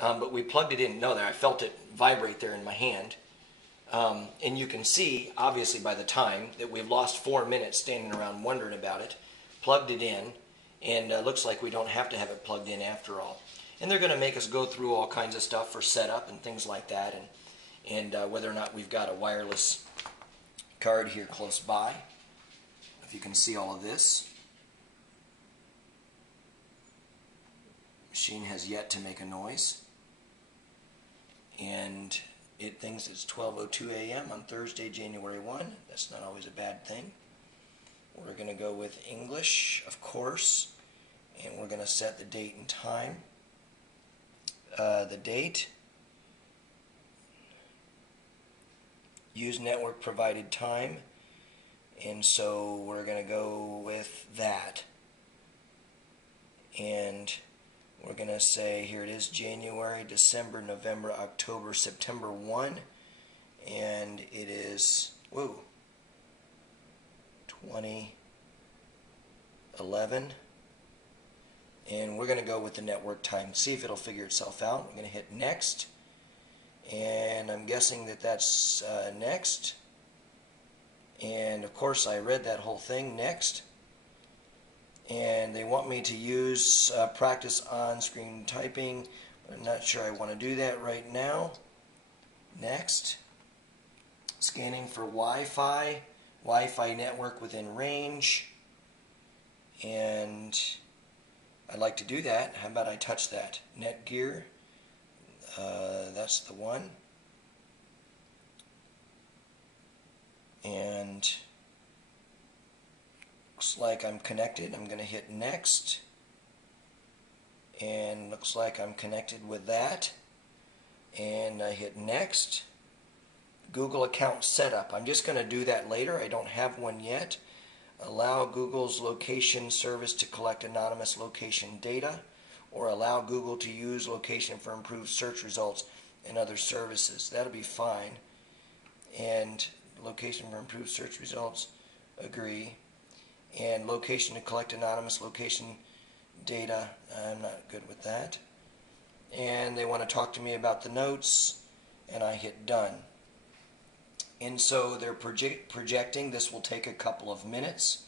but we plugged it in. No, there, I felt it vibrate there in my hand. And you can see, obviously by the time, that we've lost 4 minutes standing around wondering about it. Plugged it in, and looks like we don't have to have it plugged in after all. And they're going to make us go through all kinds of stuff for setup and things like that, and whether or not we've got a wireless card here close by. If you can see all of this. Machine has yet to make a noise. And it thinks it's 12:02 a.m. on Thursday, January 1. That's not always a bad thing. We're going to go with English, of course, and we're going to set the date and time. The date, use network provided time, and so we're going to go with that. And we're going to say, here it is, January, December, November, October, September 1, and it is, 2011, and we're going to go with the network time, see if it'll figure itself out. We're going to hit next, and I'm guessing that that's next, and of course I read that whole thing, next. And they want me to use practice on-screen typing. I'm not sure I want to do that right now. Next. Scanning for Wi-Fi. Wi-Fi network within range. And I'd like to do that. How about I touch that? Netgear. That's the one. And looks like I'm connected. I'm going to hit next, and looks like I'm connected with that, and I hit next. Google account setup. I'm just going to do that later. I don't have one yet. Allow Google's location service to collect anonymous location data, or allow Google to use location for improved search results and other services. That'll be fine. And location for improved search results, agree. And location to collect anonymous location data, I'm not good with that. And they want to talk to me about the notes, and I hit done. And so they're projecting this will take a couple of minutes.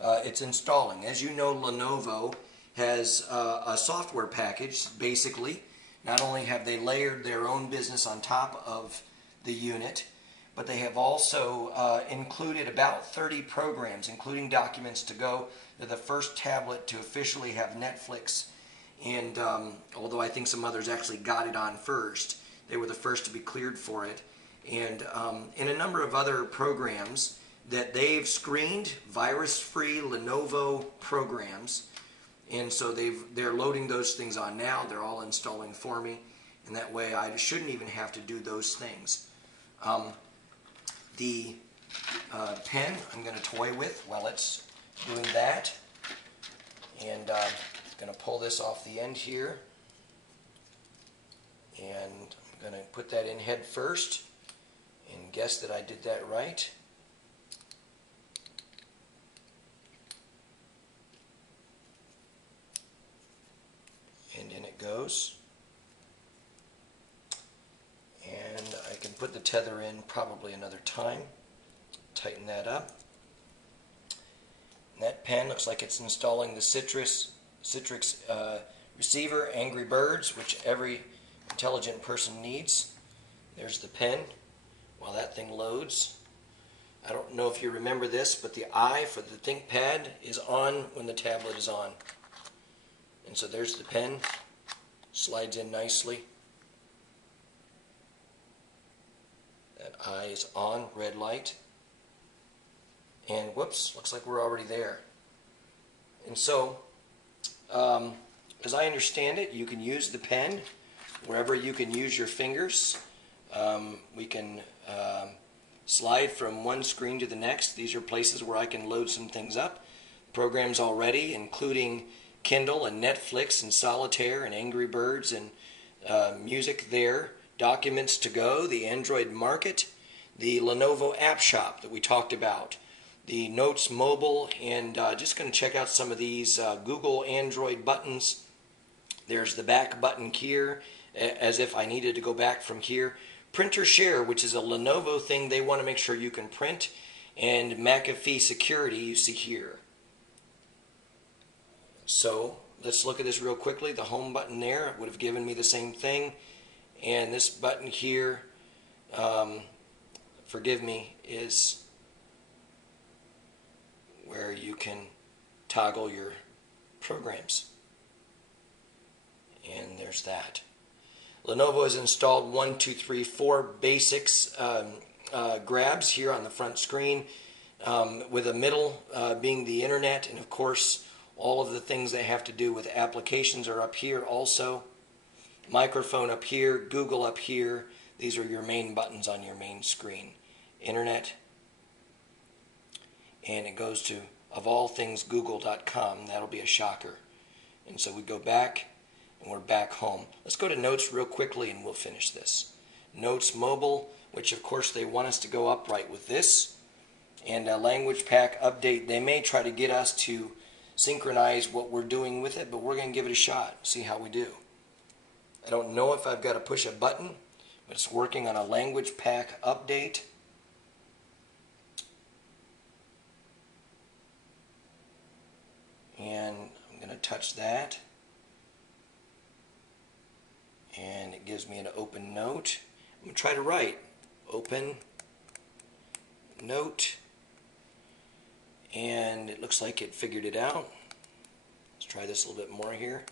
It's installing. As you know, Lenovo has a software package, basically. Not only have they layered their own business on top of the unit, but they have also included about 30 programs, including Documents to Go. They're the first tablet to officially have Netflix, and although I think some others actually got it on first, they were the first to be cleared for it. And a number of other programs that they've screened, virus-free Lenovo programs, and so they're loading those things on now. They're all installing for me, and that way I shouldn't even have to do those things. The pen I'm going to toy with while it's doing that, and I'm going to pull this off the end here, and I'm going to put that in head first and guess that I did that right. And in it goes. And I can put the tether in probably another time. Tighten that up. And that pen looks like it's installing the Citrix receiver, Angry Birds, which every intelligent person needs. There's the pen while that thing loads. I don't know if you remember this, but the eye for the Thinkpad is on when the tablet is on. And so there's the pen. Slides in nicely. That eye is on, red light. And whoops, looks like we're already there. And so, as I understand it, you can use the pen wherever you can use your fingers. We can slide from one screen to the next. These are places where I can load some things up. Programs already, including Kindle and Netflix and Solitaire and Angry Birds and music there. Documents to Go, the Android Market, the Lenovo App Shop that we talked about, the Notes Mobile, and just going to check out some of these Google Android buttons There's the back button here, as if I needed to go back from here. Printer share, which is a Lenovo thing, they want to make sure you can print. And McAfee security, you see here. So let's look at this real quickly. The home button there would have given me the same thing. And this button here, forgive me, is where you can toggle your programs. And there's that. Lenovo has installed 1, 2, 3, 4 basics grabs here on the front screen, with the middle being the internet, and of course all of the things that have to do with applications are up here also. Microphone up here, Google up here. These are your main buttons on your main screen. Internet, and it goes to, of all things, google.com. That'll be a shocker. And so we go back, and we're back home. Let's go to Notes real quickly, and we'll finish this. Notes Mobile, which of course they want us to go upright with this. And a language pack update. They may try to get us to synchronize what we're doing with it, but we're going to give it a shot, see how we do. I don't know if I've got to push a button, but it's working on a language pack update. And I'm going to touch that. And it gives me an open note. I'm going to try to write open note. And it looks like it figured it out. Let's try this a little bit more here.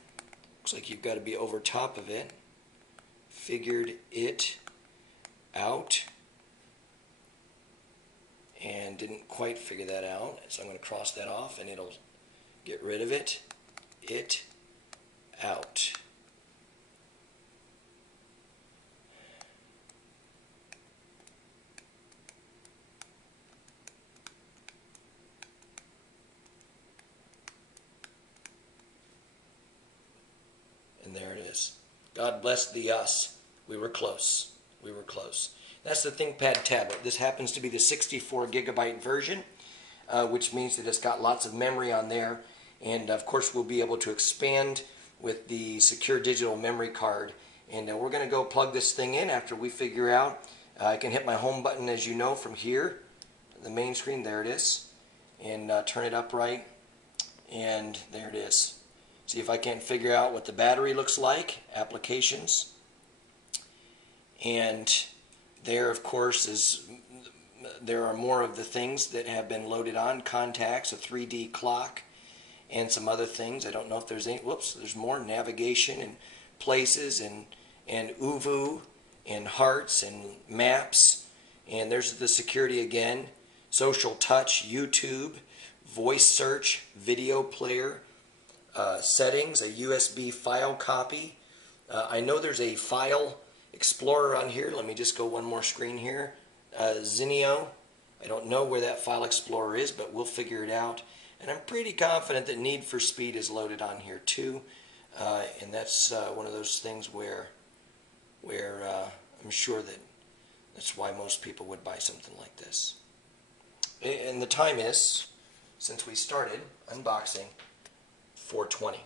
Looks like you've got to be over top of it. Figured it out. And didn't quite figure that out. So I'm going to cross that off and it'll get rid of it. It out. And there it is. God bless thee us. We were close. We were close. That's the ThinkPad tablet. This happens to be the 64 gigabyte version, which means that it's got lots of memory on there. And of course we'll be able to expand with the secure digital memory card. And we're going to go plug this thing in after we figure out. I can hit my home button, as you know, from here. The main screen, there it is. And turn it upright. And there it is. See if I can't figure out what the battery looks like. Applications. And there, of course, there are more of the things that have been loaded on. Contacts, a 3D clock, and some other things. I don't know if there's any. Whoops, there's more. Navigation and places and UVU and hearts and maps. And there's the security again. Social touch, YouTube, voice search, video player. Settings, a USB file copy. I know there's a file explorer on here. Let me just go one more screen here. Zinio. I don't know where that file explorer is, but we'll figure it out. And I'm pretty confident that Need for Speed is loaded on here too. And that's one of those things where I'm sure that that's why most people would buy something like this. And the time is, since we started unboxing, 4:20.